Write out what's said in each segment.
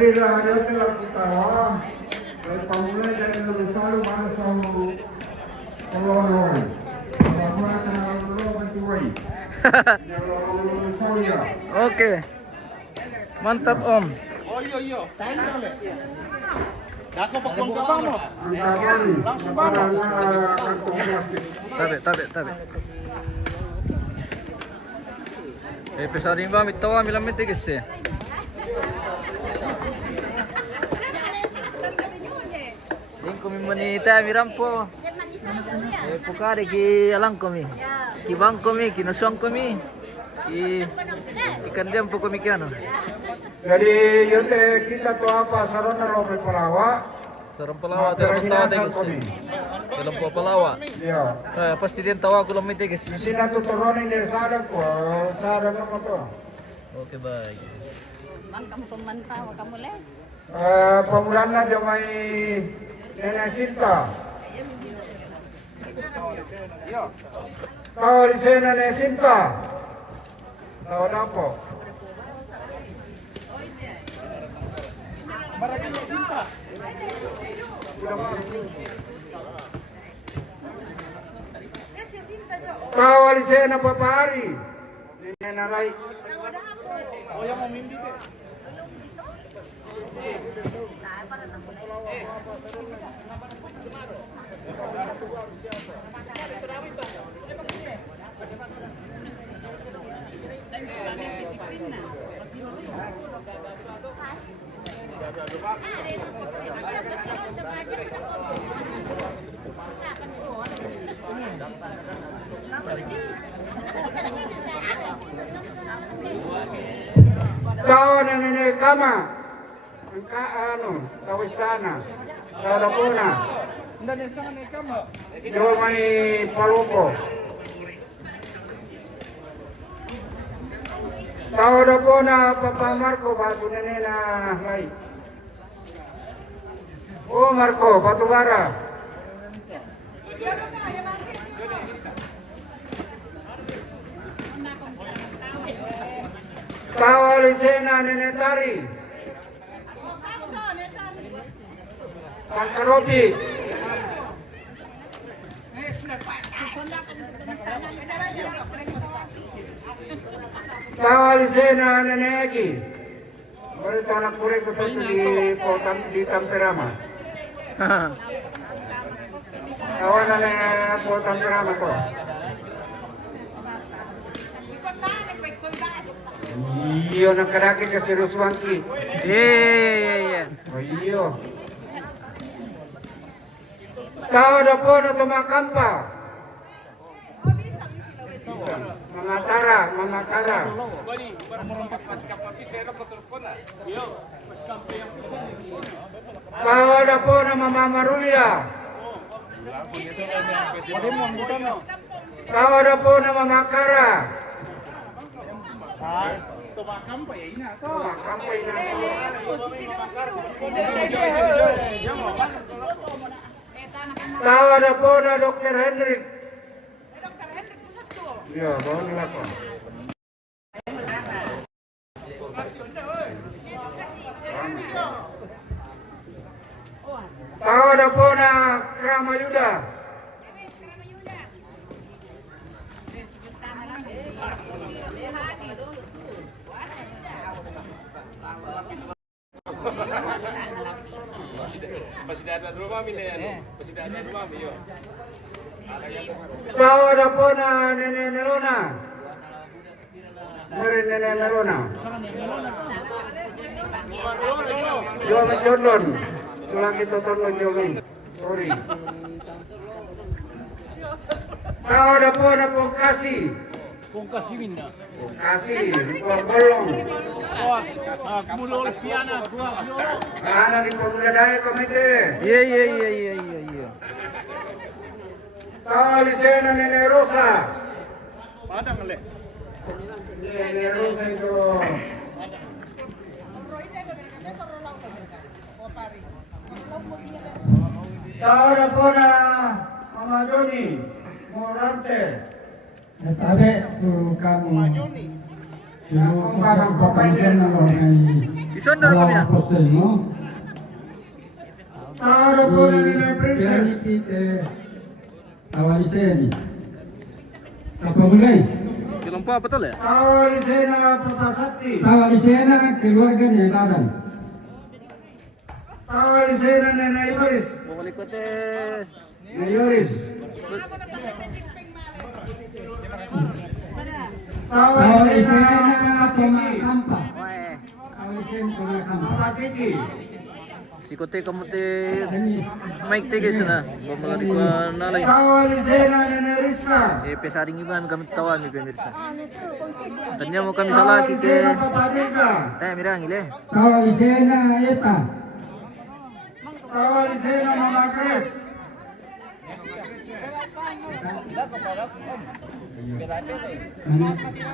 Jadi rahasia telah kita dari pamulai dari selalu mana sama kolor. Bahwa kenal dulu mencuai. Oke. Mantap Om. Oh iya. Dako pagkong mo. Langsung barang kantong plastik. Tarik. Pesaring ba mitawa milam mitigis eh. Din kami manita miram po. Pukari ki alang kami. Kibang kami, kinaswang kami. Ikan diam po kami kiano. Jadi yote kita tuh apa sarana lope palawa. Sarang palawa tayo kami. Dalam po palawa. Iya. Pasti din tawa ko lang mitigis. Sina tuturunin dia sarang ko, sarang mo to. Oke baik. Bang kamu pemantau kamu le? Pamulan na jamay Nenek Sinta. Tahu di sana Nenek Sinta. Tahu apa? Tahu di sana Papa Hari. Nenek Nalai. Oh yang mau mimpi deh. Tahu nenek kama. Angka tahu sana. Tahu puna. Hindi na sa kanay ka mo. Yo may palupo. Tahu puna Papa Marco batu nenek na mai. Oh Marco batu bara. Tahu alisena nenek tari. Sangkarobi. Tahu alisena nenek Egi. Baru anak kurek itu di Tamperama. Tahu nenek Tamperama kok. Iyo nakaraki kasi Ruswanki. Iya. Oh iyo. Tahu na po na tumakampa. Bisa. Mga tara. Tahu na po na Mama Marulia. Tahu na po na Mama Kara. Tumakampa ya ina to. Tumakampa ina to. Tahu na po na Dr. Hendrik. Ya, bawa nila po. Tahu na po na Kramayuda. Pasidada dulu mami deh. Pasidada dulu mami yo. Tahu na po na Nenek Melona. Merin Nenek Melona. Yo mencondon. Sulang kita tonton Jomi. Sorry. Tahu na po na Pongkasi. Pongkasi minna. Pongkasi, Bolong. Mulol piana gua. Ana di Pemuda Daya Komite. Iya. Tahu di sana Nenek Rosa. Padang le. Nenek Rosa itu. Tahu na po na Mama Joni. Morante. Tabe tu kamu. Sino ko sa kapaitan na mo ay Isonder kami ya. Tawa na po na nila princess. Tawaliseni. Kapamulay. Kilompo betul ya? Tawa Lisena Papasakti. Tawalisena keluarga Nebaran. Tawa Lisena Nena Ibaris. Balik kote. Nena Yoris. Tawa Lisena Tawalisena Toma Papakiki. Kampa. Wah, Tawalisena Toma Kampa. Papakiki. si kote kamu te mic te guys na. Bamalari ko nalay. Tawa Lisena Nena Rizka. Pesaring iban kami tawan ni pemirsa. Tanya mo kami Tawa salat ite. Lisena Papadilka. Tanya mirang ile. Tawalisena Eta. Tawa Lisena Mama Kres.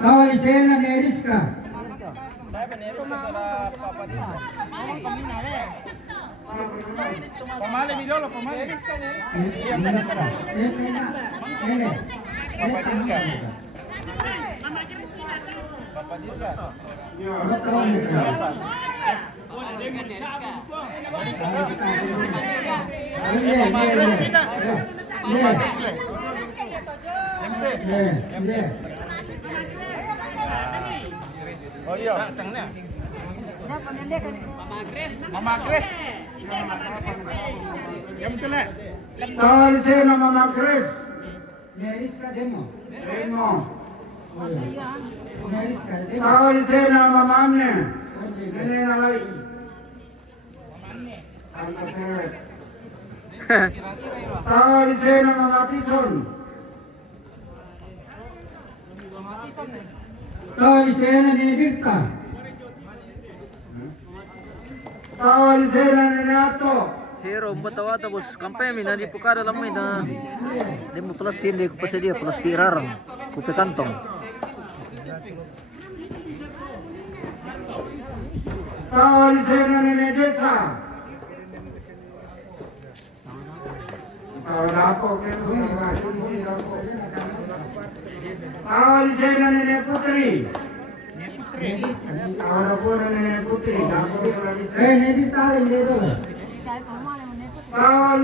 Tawalisena Neriska. Tawa Lisena Mama Kres. Neriska Demo. Remo. Neriska Demo. Tawa Lisena Mama Amne. Nene Nalay. Alcaceret. Tawa Lisena Mama Tison. Tawalisena Nedirka. Tawa Lisena Nene Ato. Hero batawa ta bos. Kampay mi na di pukada lamay na. Di mo plastin di ko pa dia plastirar. Kupe kantong. Tawa Lisena Nene Desa. Tawa Dapo. Tawa Lisena Nene Putri. Tawa Dapo Nene Putri. Dapo Sulawesi. Nedita Dedo. Tawa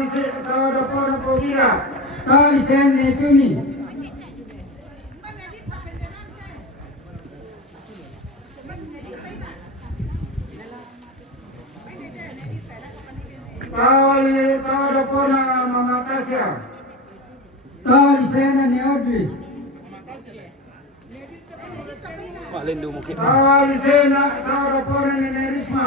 Dapo Napobira. Tawalisena Necumi. Tawa Dapo na Mama Tasya. Tawalisena Neodri. Tawa Dapo na Nene Risma.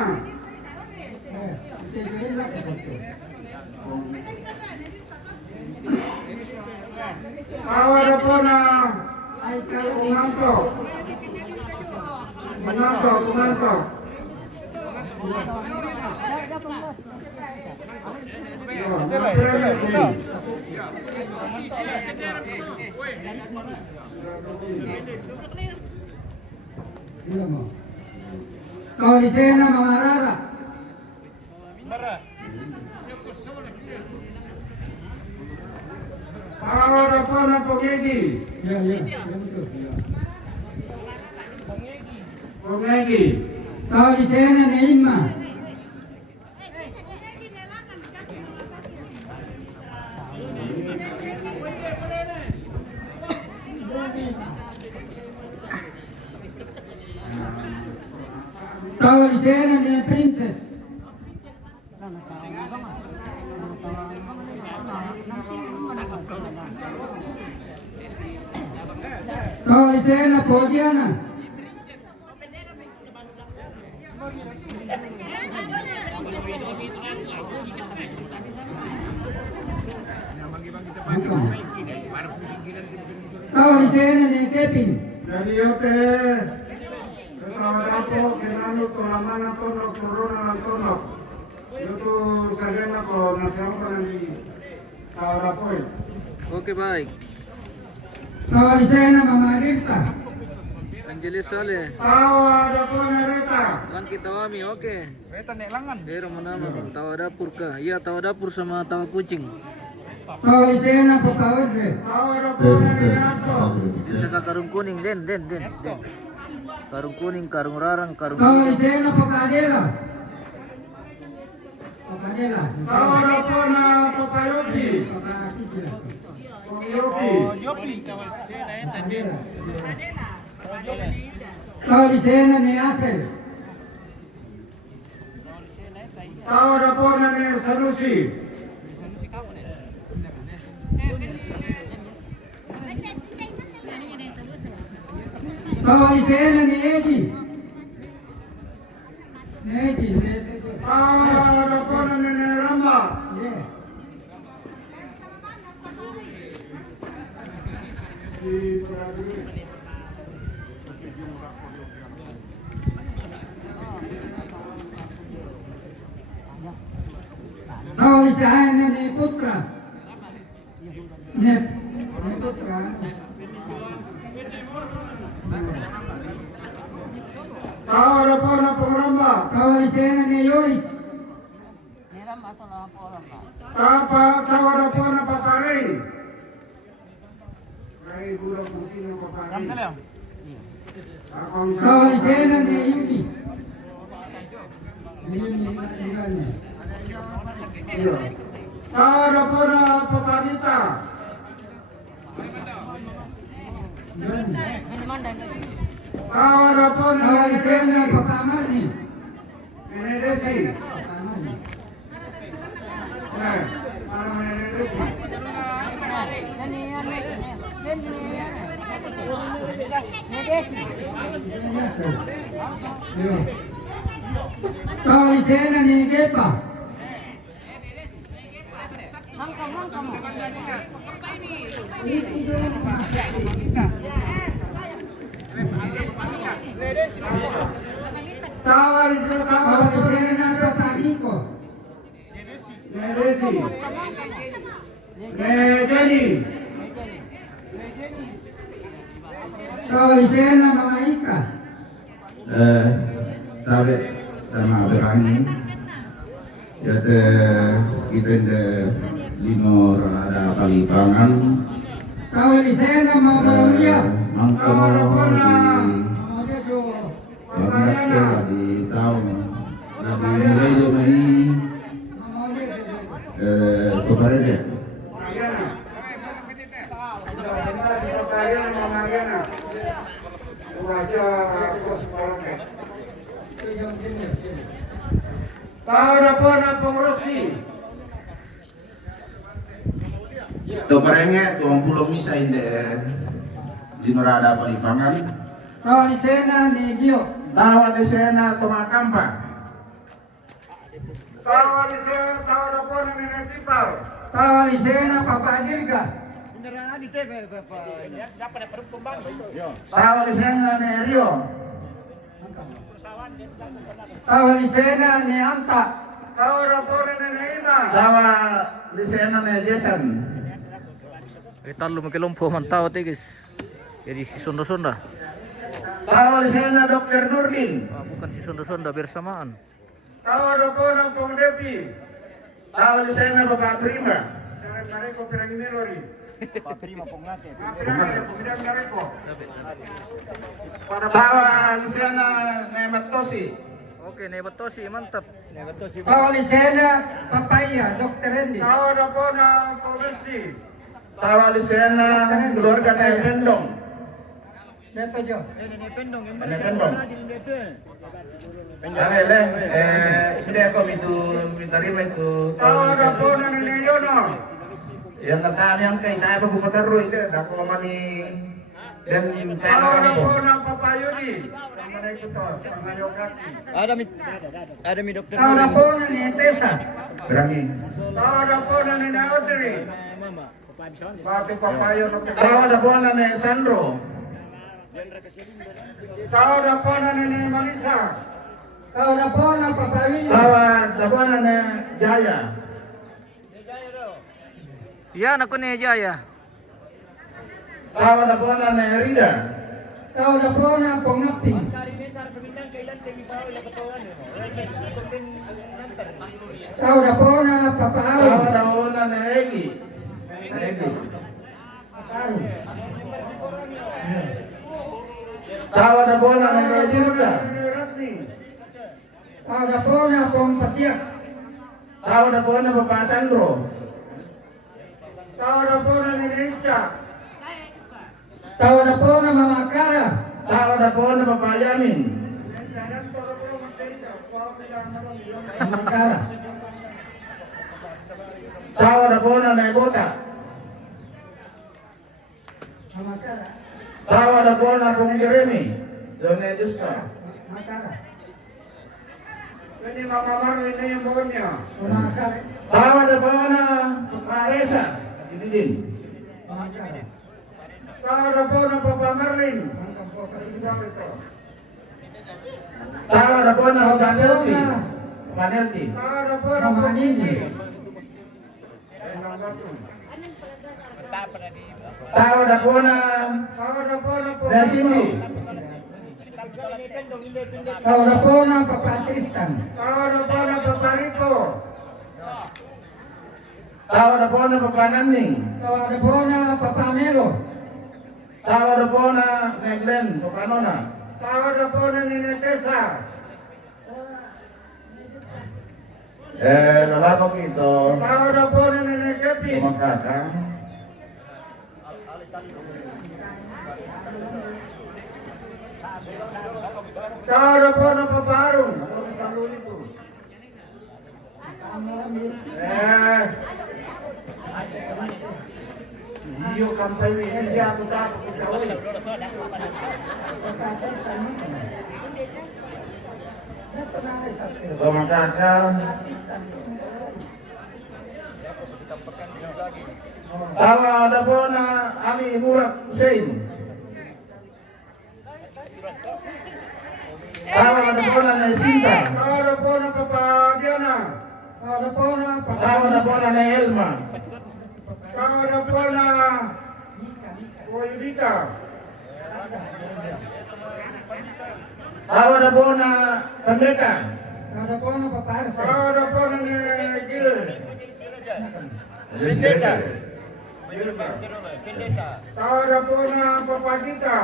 Tawa Dapo na Kumanto. Kumanto. Tawalisena Mamarara. Tawa Dapo na Pogegi. Ya betul. Pogegi. Tawalisena Neima. Tawalisena ne Princess. Tawalisena Podiana. Tawalisena ne Kevin. Dari yote Tawa Dapo kinano to naman na tonok corona ng tonok. Yuto sagana ko nasama ko ni Tawa Dapo. Oke baik. Tawalisena Mamarita. Angelis Saleh. Tawa Dapo na Rita. Langkit Tawami, oke. Reta Nelangan. Hero mana tawa dapur kah? Iya tawa dapur sama tawa kucing. Tawalisena Pokawadre. Tawa Dapo na Renato. Ini kakak karung kuning den. karung kuning, karung rarang, karung Kau hitam. Lisena Pakadela. Pakadela. Tahu ada po na Papayoki. Pakadela. Papayoki. Pakadela. Kau Lisena ni Asel. Tahu ada po na ni Sanusi. Kau Lisena ni Edi. Edi. Tahu ada po na ni Rama. Yeah. Si Prabu. Kau Lisena ni Putra. Nep. Ni Putra. Tahu ada po na Rama. Kau Lisena ni Yoris. Tahu ada po na Paparey. Ray bulan kursi ng Paparey. Kau Lisena ni Yudi. Ni Yudi. Ni Tahu ada po na Paparita. Tahu ada po na Kau Lisena Papa Marni. Menedesi. Papa Marni. Para Menedesi. Kau Lisena ni Gepa. Tahu Kau Lisena Pasagiko. Menedesi. Menedeni. Kau Lisena Mama Ika. Tabe sama berani jadi kita lino ada Palipangan Kau Lisena Mama Ulia. mangkono di Mama Ulia jo. Pagnatte di tahun di mulai di Mei Mama Ulia jo. kepada Mariana. Mariana, Mariana. Bahasa sekolah. Tahu ada po na Rossi. to parenge tuang pulau misa inde di Merada Palipangan Kau Lisena ni Gio. tawa di sana to makampa Tahu ada po na Nenetipal. Kau Lisena Papa Dirga. tawa di sana ni Rio Kau Lisena ni Anta. Tahu ada po na Neneima. tawa di sana ni Jason Kita lu makilompo man tao tigis. Jadi si sonda-sonda. tawa di sana Dr. Nurdin Bukan si sonda-sonda bersamaan. Tahu ada po na Pong Depi. tawa di sana Bapak Prima Dari Mareko Pirang Melori. Prima Pong Nate. Pirang Mareko. tawa di sana Nemat Tosi Oke, Nebatosi mantap. Kau Lisena Papaya. Dr. Randy. Tahu ada po na Provinsi. tawa di sana keluarga Nependong Beto jo. Nependong Alele, sudah aku minta terima itu. Tahu ada po na Neneyono. Yang kata yang kay tayo pagpapataro ito, dako mani dan Tahu tayo ada ko. po na Papayudi. Sama na ito to. Sama Yogaki. Kau Rapona ni Tessa. Berani. Tahu ada po na Nene Audrey. Batu Papayo no Tawa ada buana na Sandro. Tahu ada po na Nene Malisa. Kau Rapona Papa Willy. Tawa ada buana na Jaya. Yan ako ni Jaya. Tawa ada buana na Rida. Kau Rapona Pongaping. Kau Rapona Papa Tawa Awi. ada buana na Egi. Egi. Tawa na po na nag-edilka. Tao na po na pong pasiyak. Tawa na po na Papa Sandro. Tao na po na Ninicha. Tao na po na Mama Kara. Tawa na po na Papa Yamin. Mama Kara. Tawa na po na Nebota. Mama Kara. Tawa na po na Pong Jeremy. Doon na Justa. Mama Kara. Ini Mama Marlin na yung buwan niya. Mama Kara. Tawa na po na Papa Reza. Didin. Mama Kara. Tao na po na Papa Marlin. Tawa na po na Papa Nelty. Papa Nelty. Tao na po na Mama Papa Nini. Tawa na po na Tao na po na Papa Cindy. Tao na po na Papa Tristan. Tao na po na Papa Rico. Tawa na po na Papa Naning. Tao na po na Papa Melo. Tawa na po na Glenn. Papa Nona. Tao na po na Ninetesa. Lalapag ito. Tao na po na Nineketi. Kumakaka. Tao na po na Papa Arong. Iyo kampay mo, hindi ako tapos ikaw. Kumakaka. Tawa na po na Ali Murat Hussein. Tawa na po na Nesinta. Tao na po na Papa Diana. Tao na po na Papa Tawa na po na Elma. Tao na po na Koyudita. Tawa na po na Pameka. Tao na po na Papa Arce. Tao na po na Gil. Tao na po na Papa Gita.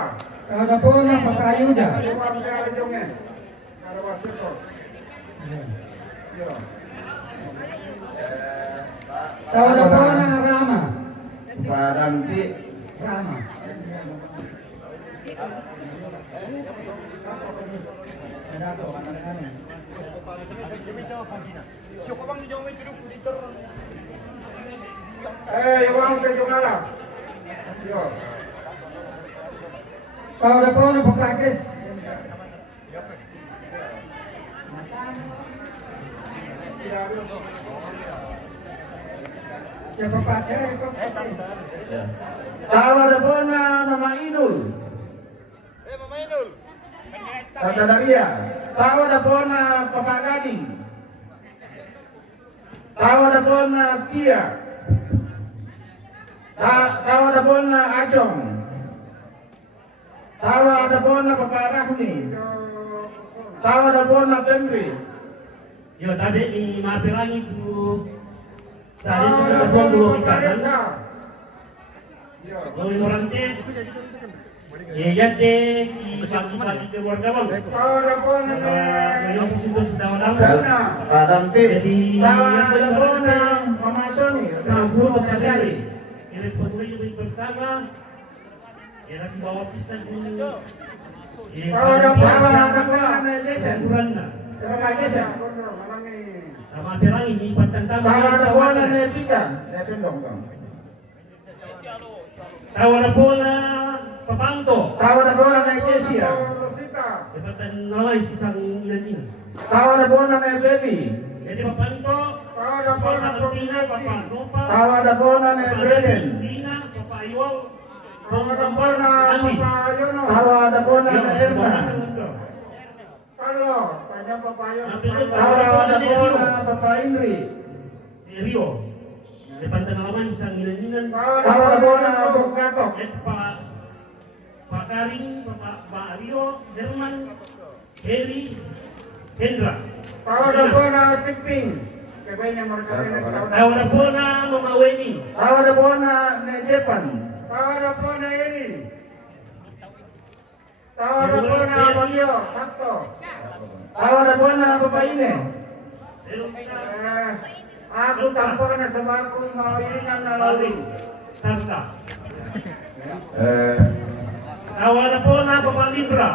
Tao na po na Papa Ayuda. Tawag ka rin yung eh. Karawas ito. Yo. Tao na po na Rama. Padampi. Rama. Iwan ka yung ala. Yo. Tao na po na Papa Chris. Siya Papa Cherry. Tawa na po na Mama Inul. Tata Daria. Tawa na po na Papa Gading. Tawa na po na Tia. Tawa na po na Ajong. Tawa na po na Papa Rahmi. Tawa na po na Pemri. Yo, tabi ni mapirangi ku sa Tao dito na ko po dulu na Papa kita Reza. Gawin orang tes. Yate ki bagi-bagi ke warga bang. Tao na po na Ngayon kasi ito daw-daw. Padampi. Jadi Tawa na po na Mama Sony. Tawa po na Kasari. Ini patuloy yung pertama. Era si bawa pisan dulu. Tao na po Tawa na na po na Jason. Kurang na. Terima kasih. Sama pirangi ni pantang-tama. Tawa na po na Nepika. Nepindong bang. Tawa na po na Papanto. Tawa na po na Nekesia. Dapatan naway si isang ilan. Tawa na po na Baby. Jadi Papanto. Tawa na po na Pina, Papanto pa. Tawa na po na Brennan. Pina, Papayuaw. Tawa na po na Papa Yono. Tawa na po na Elma. Carlo, tanya Papa Yono. Tawa na po na Papa Inri. Rio. Depan tanah laman isang ilan-ilan. Tawa na po na Bong Katok. Pak Karing, Pak Rio, Derman, Heri, Hendra. Tawa na po na Tiping. Kaya niya markarin na Tawa na po na Mama Weni. Tawa na po na Nejepan. Tawa na po na Eli. Tawa na po na Bagyo, sakto. Tawa na po na Papaine. Ako tampo na sa bakong mga iringan na lawin. Santa. Eh, Tawa na po na Papa Libra.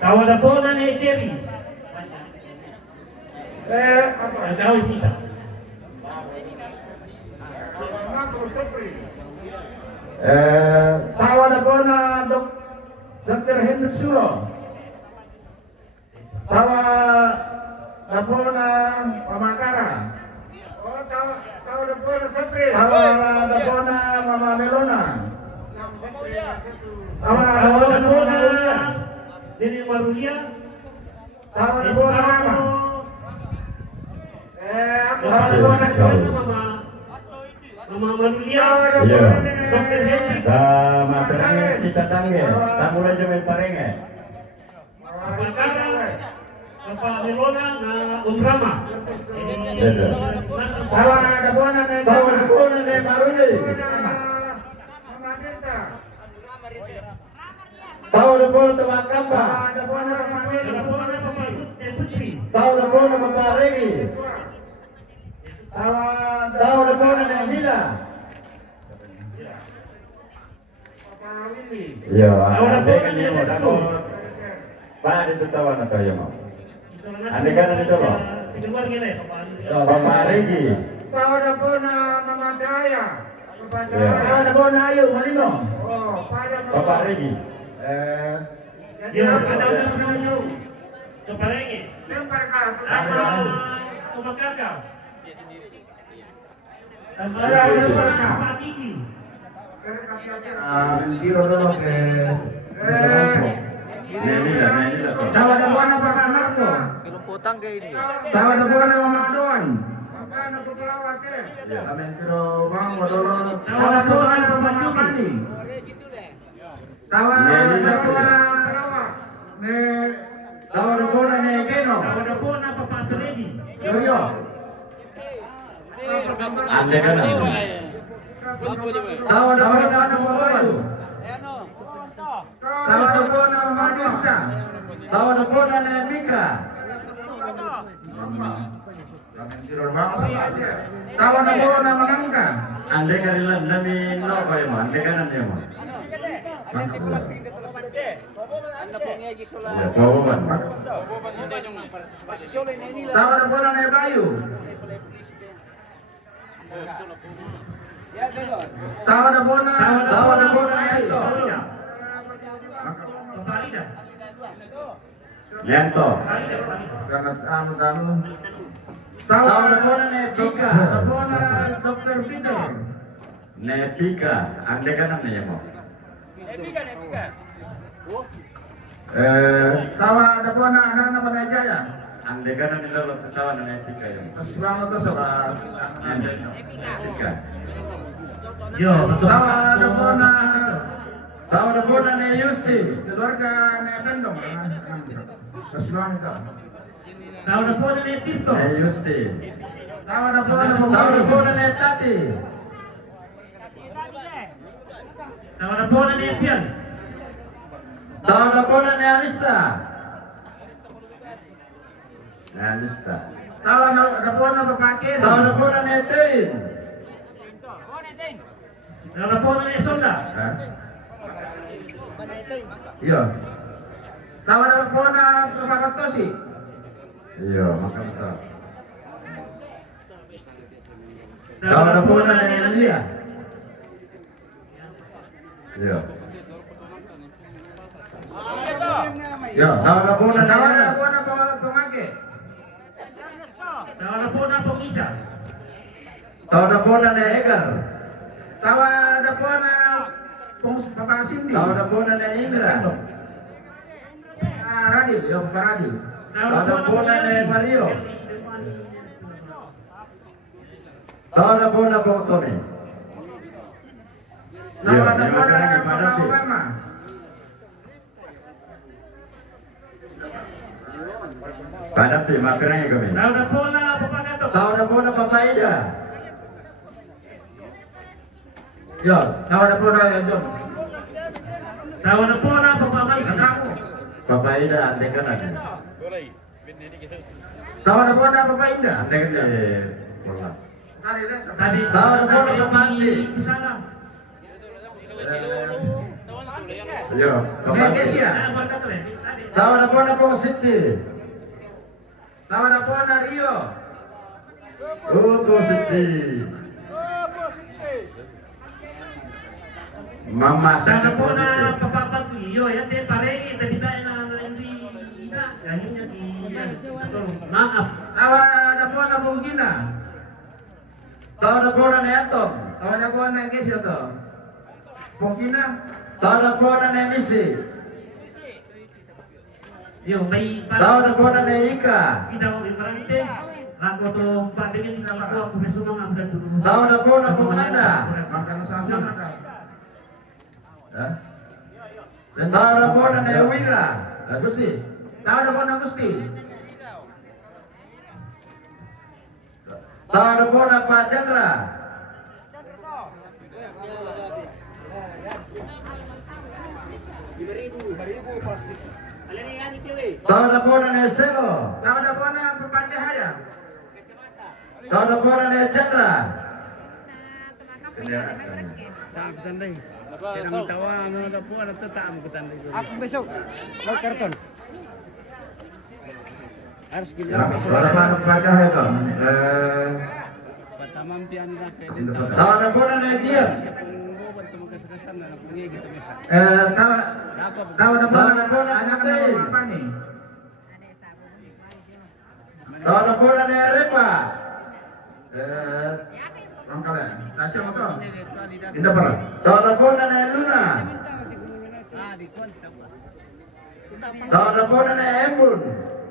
Tawa na po na ni Cherry. Ang tawag isa. tawa na po na Dr. Hendrik Suro. Tawa na po na Pamakara. Tawa na po na Sapri. Tawa na po na Mama Melona. Tawa na Tawa po na po na na Dini Marulia. Tawa na po na Mama. Tawa na po na Mama Marulia. Dr. Hendrik. Materangnya kita tangge, tamu aja main parenge. Pakara. Papa Melona na Umbrama. Tawa na po na Tahu kona ne maruli. Tahu na po na Tamakamba. Tawa na po na Pamameli. Tawa po na Papa Putri. Tahu na po na Maparegi. Tahu na po na Nila. Iya, Tahu na po ande na kan mo Nesto. Pa dito tawa na tayo mo. Ande kan dito mo. Sige luar gila ya Papa. Pamaregi. Tawa na po na Mama Daya. Tawa na po na Ayu Malino. Oh, para mo. Paparegi. Yo, ada na yo. Kaparenge. Siyempre ka. Kumakaka. Patiki. Bentiro dulu ke Nila to. Tawa na po na Papa Marco. Kilumputang kayo ini. Tawa na po na Mama Adoan. Magkano ko pelawat eh? Bentiro bang modolo. Tawa po na Papa Mapani. Tawa na po na ne tawa na po na ne Keno. Ada po na Papa Tredi. Yorio. Ande kan. Tawa na po na Babayu. Tawa na po na Mama Dirta. Tahu na po na Mika. Bentiro bang. Tawa na po na Manangka. Ande karilan nami no kayo mo. Ande kan ande mo. Ya, bawa man. Tawa na po na Bayu. Tawa na po na Ito. Papa Rida. Lento. Karena tamu. Tawa na po na Pika. Tawa po na Dr. Peter. Nepika. Ande kan ande mo. Tawa na po na anak na Jaya. Ande kan ande lo tawa na Nepika yo. Tapos bangun to sa Ande no. Nepika. Yo, Tawa na po na Tahu na po na Yusti. keluarga na Bendong. Tapos bangun to. Tahu na po na ni Tito. Yusti. Tawa na po na Tahu na po na Tati. Tahu na po na ni Pian. Tahu na po na Alisa. Alisa. Tawa na po na Papakin. Tahu na po na Tin. Tahu na po na ni Sonda. Iya. Tawa na po na Papakatosi. Iya, makan tak. Tahu na po na Elia. Iya. Ya. Tahu na po na Tawa na Danas. po na Pangake. Tahu na po na Pangisa. Tahu na po na Egar. Tawa na po na Papa Cindy. Tahu na po na Indra. Radil, yung Radil. Tahu na po na Mario. Tahu na po na Bong Tony. Tawa na po na Iya, Papa Obama. Padam ti makan kami. Tahu na po na Tahu na po na papaida. Yo, tahu na po na yan, Jom. Tawa na po na papamalsi. Papaida, ante kanan. Tahu na po na papaida. Ante kanan. Wala. Tadi Tahu na po na papandi. Sana. Yo, papandi. Tahu na po na po City. Tahu na po na Rio. Po City. Mama Sana sa po na papapagyo. Yan din parengi. Tadi tayo na hindi ina. Ganyan niya di maap. Tawa na po na Bungina. Tawa na po na Neatom. Tawa na po na Gisyo to. Bungina. Tawa na po na Nemisi. Yo, may Tawa na po na Neika. kita ko ibrante. Ako to patingin ni ko ako meso mga abad dulu. Tawa na po na Bungana. Makan sasa na ka. Ha? Tawa na po na Newira. Gusti. Tawa na po na Gusti. Tawa na po na Pak Chandra. Tawa na po na Neselo. Tawa na po na Papacahaya. Tawa na po na Chandra. Ako besok, mag karton. Harus gini. Ya, wala pa Papacahaya to. Patamampian na kay Tawa na po na Nedian. kasakasan na pungi gitu bisa. Tawa na po na anak na apa nih? Tawa na po na Nerepa. Angkala. Tasya mo to. Indah para. Tawa na po na Luna. Tawa na po na Embun.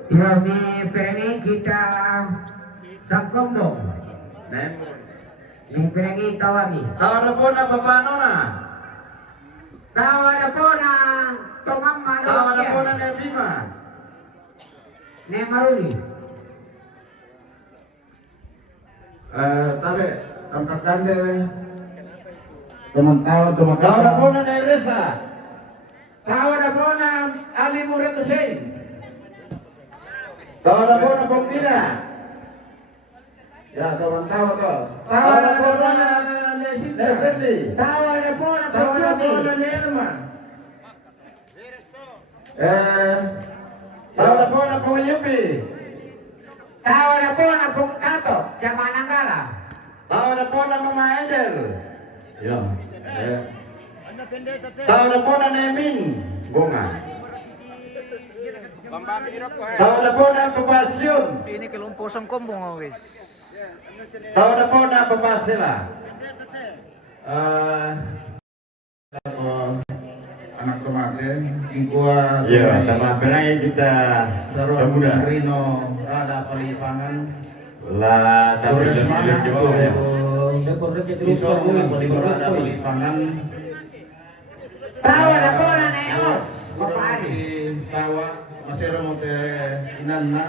Ya, mi perengi kita sangkombong. Embun. Mi perengi tawami. Tawa na po na Papanona. Tawa na po na Tomamma na Tawa na po na Nebima. Ne Maruli. Tabe, angkatkan deh. Teman-teman, tawa na po na Neresa. Tawa na po na Ali Murad Hussein. Tawa na po na Bongkina. Ya, teman-teman to. Tawa na po na Nesindi. Tawa na po na Nerma. Tawa na po na Puyupi. Tawa na po na Pungkato, Jamananggala. Tawa na po na Mama Angel. Ya. Tawa na po na Nemin. Bunga. Tawa na po na Papasyon. Ini kelumpusang kombong guys. Tawa na po na Papasila. Anak kemarin Kikuat Ya, sama penanya kita pemuda. Rino ada pelipangan Lah, tapi Turis mana sudah jawab ya. Iso ada pelipangan Tawa na po na Neos. Papari. Tawa masih remote inanna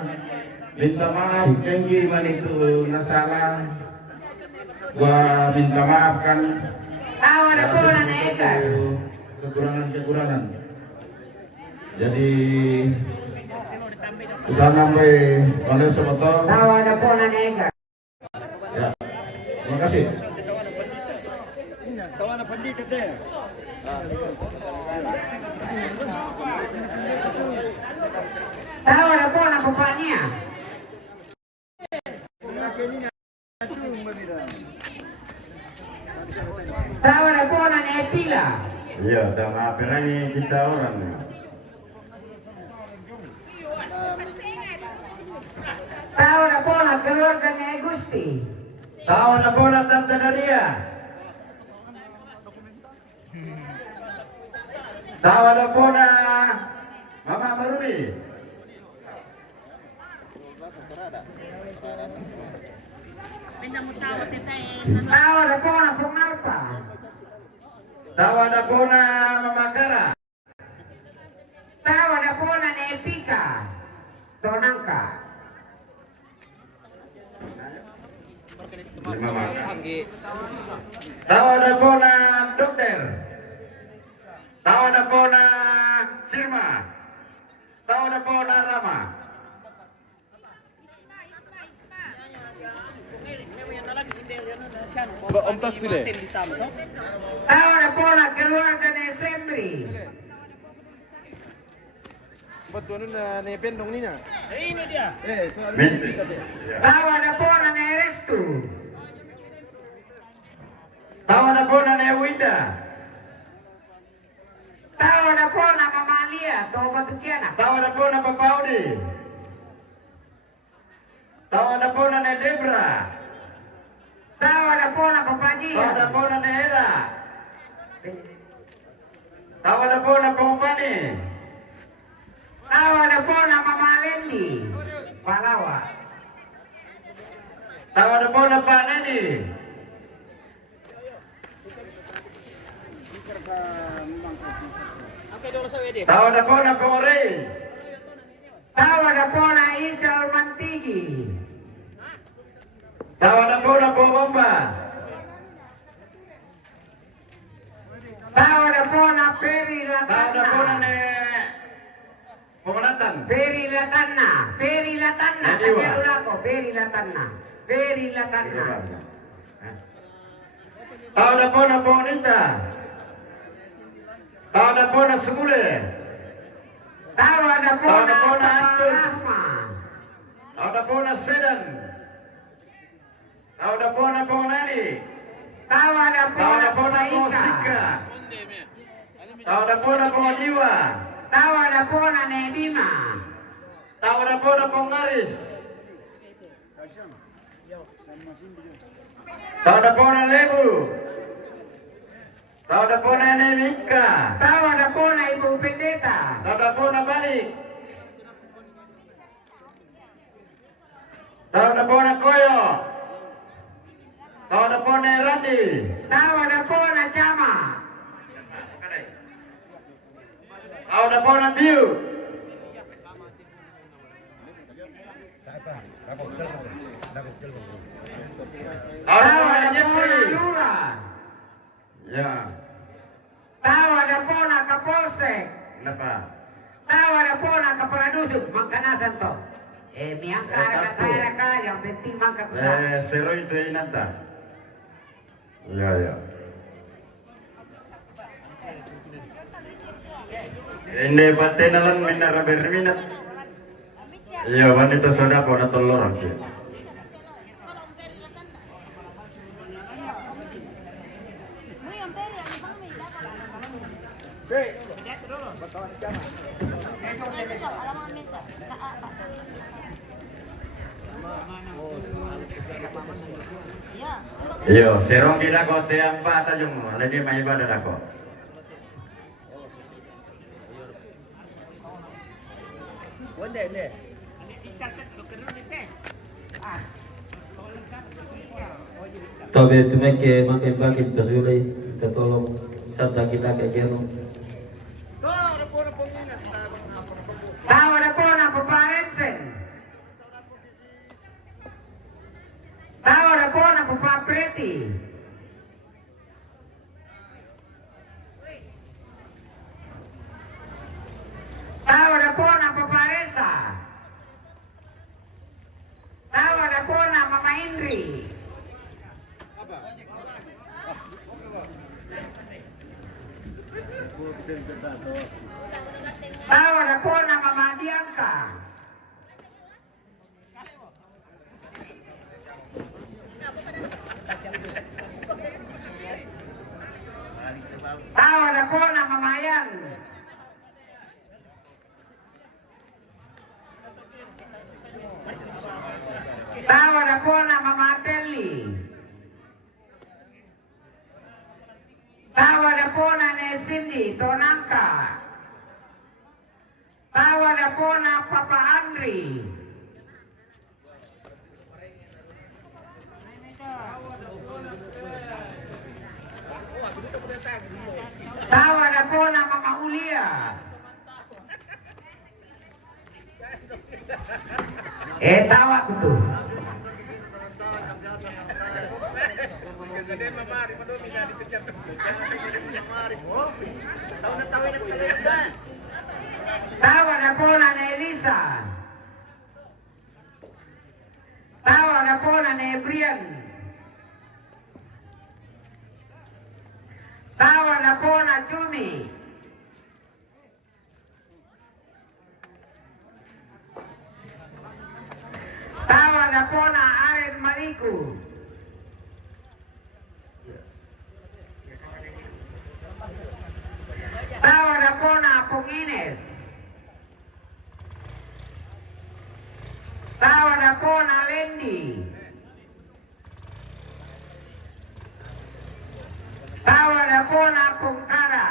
minta maaf tinggi man itu nasalah gua minta maaf kan Tawa na po na Negar. kekurangan jadi sana we oleh semoto Tawa na po na Negar. ya terima kasih Tawa na po na Papania. Tawa na po na Nepila. Iya, sama penanya kita orang. Tawa na po na keluarga ni Gusti. tahu na po na Tante Nadia tahu na po na Mama Maruli Tawa na po na Pumalpa. tahu na po na Mama Kara Tawa na po na Nepika. Tonangka. 5 mak. Tahu ada pona dokter. Tahu ada pona Sirma. Tahu ada pona Rama. Om tas sile. Tahu ada pona keluarga Desembri. Buat tuan na nepen dong niya. Minti. Tahu ada pona Nerestu. Tahu ada pona Newinda. Tahu ada pona Mamalia atau Batukiana. Tahu ada pona Papaudi. Tahu ada pona Debra. Tahu ada pona Tahu Papajia. ada pona Ella. Tahu ada pona Pengupani. Tahu ada pona Mama Lendi. Palawa. Tahu ada pona Pak Nedi. Tahu ada pona Penguri. Tahu ada pona Ical Mantigi. Tahu ada pona Pengomba. Tahu ada pona Peri Tahu ada pona Latana. Pemenatan. Peri Latana. Peri Latana. Nadiwa. Tanya dulu aku. Peri Latana. Peri Latana. Tahu ada pona Pengunita. Tahu ada pona Semule. Tahu ada pona Tahu ada pona Antum. Rahma. Tahu ada pona Sedan. Tahu ada pona Pengunani. Tahu ada Tahu pona ada pona Paika. Pengusika. Tahu ada pona Pengujiwa. Tahu ada pona Nebima. Tahu ada pona Pengaris. Tahu ada pona Lebu. Tahu ada pona Nemika. Tahu ada pona Ibu Pendeta. Tahu ada pona Balik. Tahu ada pona Koyo. Tahu ada pona Randi. Tahu ada pona Cama. Tahu ada pona Biu. Tahu ada Tahu pona ada pona Jeffrey. Lura. Ya, Tahu ada pona Kapolsek. kenapa? Tahu ada pona kepala dusun. Mangkanasan to. Miangka harga ka yang penting mangka kusa. Sero itu inata. Ya, ya. Ini batin alam minara berminat. Iya, wanita sodako na telur. Iya, serong kita kau tiang pak tajung, lagi mai ibadah aku. Tabe tumeke make bakit kasulay katolong sabda kita kayak gero. Tahu ada pona Paparensen. Tahu ada pona Papapreti. Tahu ada pona Paparesa. Tahu ada pona Mama Indri. Tahu ada pona Mama Diangka. Tahu ada pona Mama Yang. Tahu ada pona Mama Teli. Tahu ada pona Nesindi Tonangka. Tahu ada pona Papa Andri. Tahu ada pona Mama Ulia. Tahu aku tuh. Tawa na po na Elisa. Tawa na po na Brian. Tawa na po na Chumi. Tawa na po na Aren Maliku. Tawa na po na Pungines. Tawa na po na Lendi. Tawa na po na Pungkara.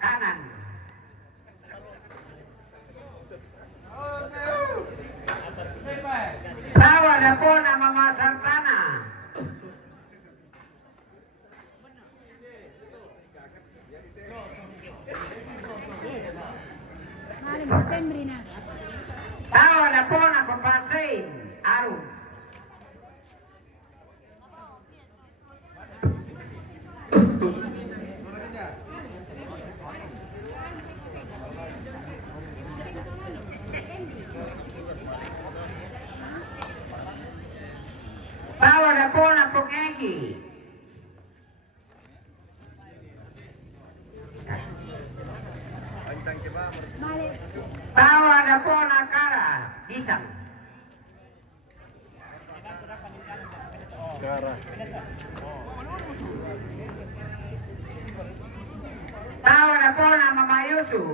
Kanan. Tawa na po na Mama Santana. Tawa na po na Papasin. Arum. Tawa na po na Pungegi. Tawa na po na Kara. Isang. Tawa na po na Mama Yusu.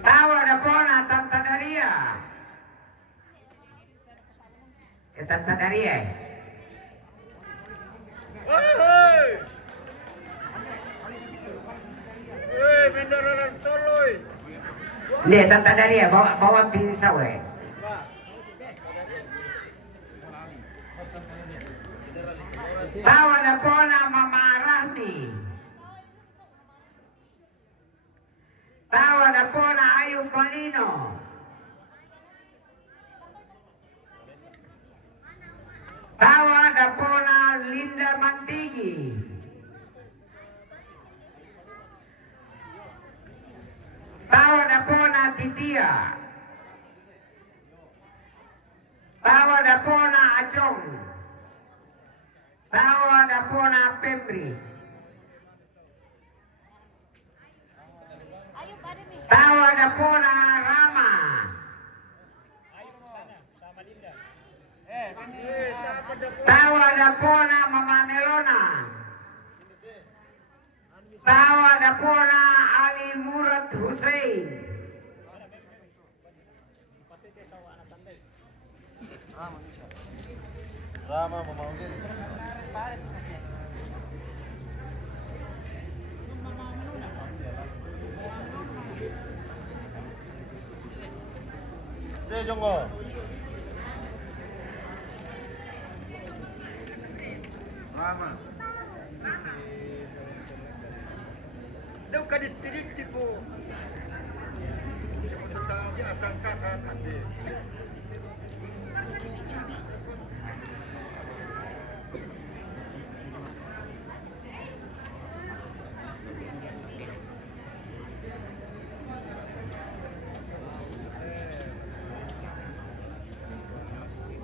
Tawa na po na Tanta Daria. Tanta Daria. Hindi, Tanta Daria. Bawa pisau eh. Tawa na po na Mama Rahmi. Tawa na po na Ayu Palino. Tawa na po na Linda Mantigi. Tawa na po na Titia. Tawa na po na Achong. Tawa na po na Pembri. Tawa na po na Rama. Tawa na po na Mama Melona. Tawa na po na Ali Murad Hussein. Daw kadit-tidit po. Sa pagkatao niya, asang kakakati.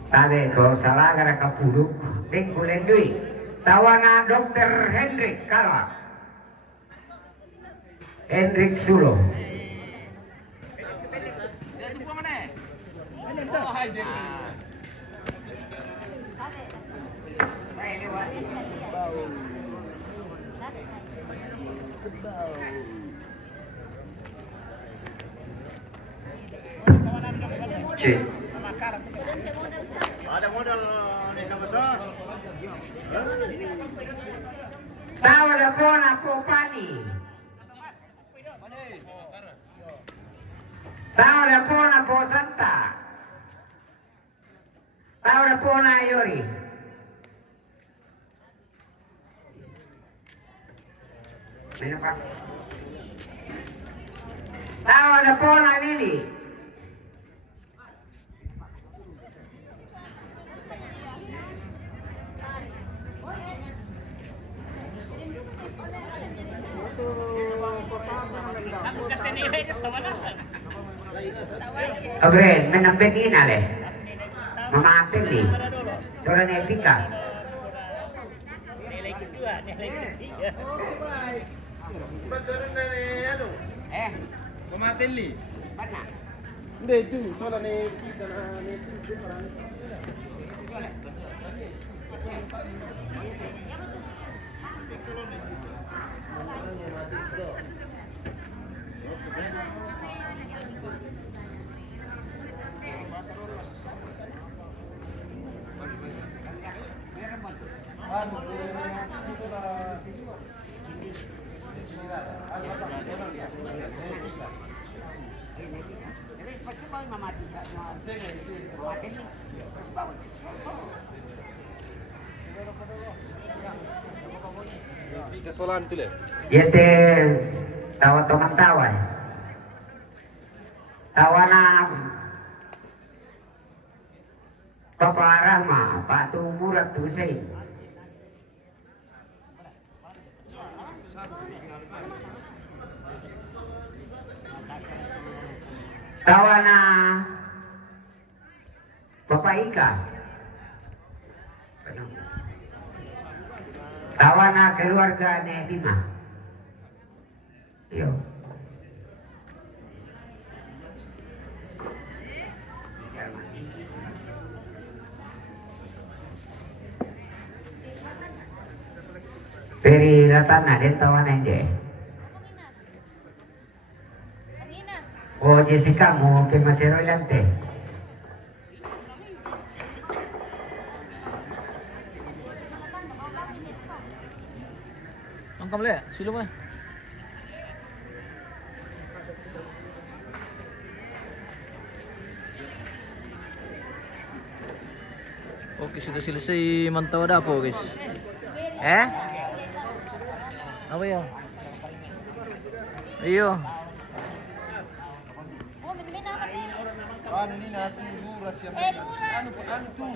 Sabi ko, sa laga na kapulok, tingkulen duy. Tawa na Dr. Hendrik Kalak. Hendrik Sulo. Cik. Ada modal ni kamata. Tawa na po na Popani. Tawa na po na Posanta. Tawa na po na Yori. May napa. Tawa na po na Lili. Obre, menambah ina leh. Mama Ateli. Seorang Epika. Kumatelli. Mana? Hindi, itu soalnya nih kita nih sih parang. Kesolan itu le. Yete tawa teman tawa. Tawa na Papa Rahma, Pak Tu Murad Tu Hussein. Tawa na Papa Ika. Tawa na keluarga ni Bima. Yo. Peri Ratana din tawa na hindi. O Jessica mo Pimasero Ilante. Angkam le, silo mo. Oke, sudah selesai mantau dapur guys. Apa ya? Iyo. Ano ni natin lura siya. Ano tu?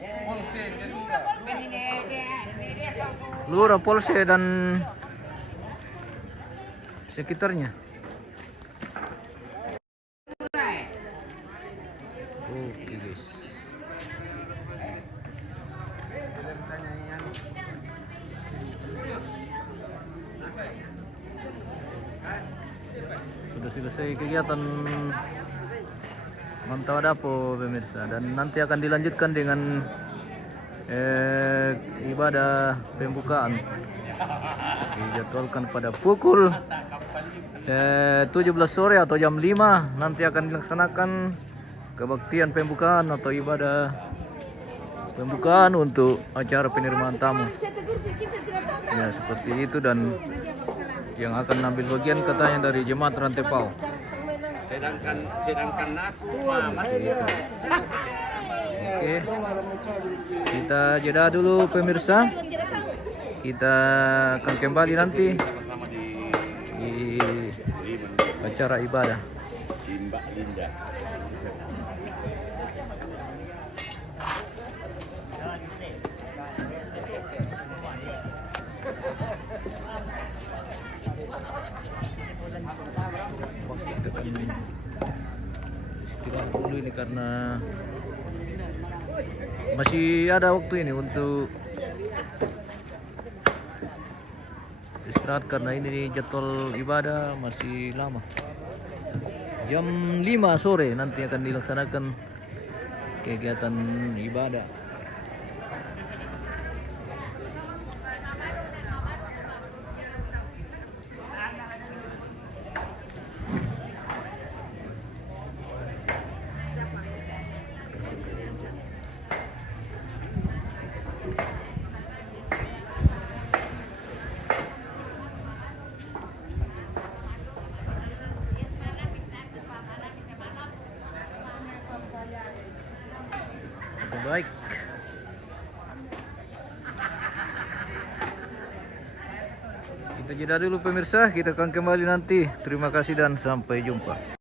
Polse siya lura. Lura, Polse dan sekitarnya. Oke guys. Sudah selesai kegiatan mantau dapur pemirsa, dan nanti akan dilanjutkan dengan ibadah pembukaan. Dijadwalkan pada pukul 17 sore atau jam 5 nanti akan dilaksanakan kebaktian pembukaan atau ibadah pembukaan untuk acara penerimaan tamu. Ya seperti itu, dan yang akan ambil bagian katanya dari jemaat Rantepau. Sedangkan aku masih Gitu. Oke, kita jeda dulu pemirsa. Kita akan kembali nanti di acara ibadah. Mbak Linda. Istirahat dulu ini karena masih ada waktu ini untuk istirahat, karena ini jadwal ibadah masih lama. Jam 5 sore nanti akan dilaksanakan kegiatan ibadah. Baik. Kita jeda dulu pemirsa, kita akan kembali nanti. Terima kasih dan sampai jumpa.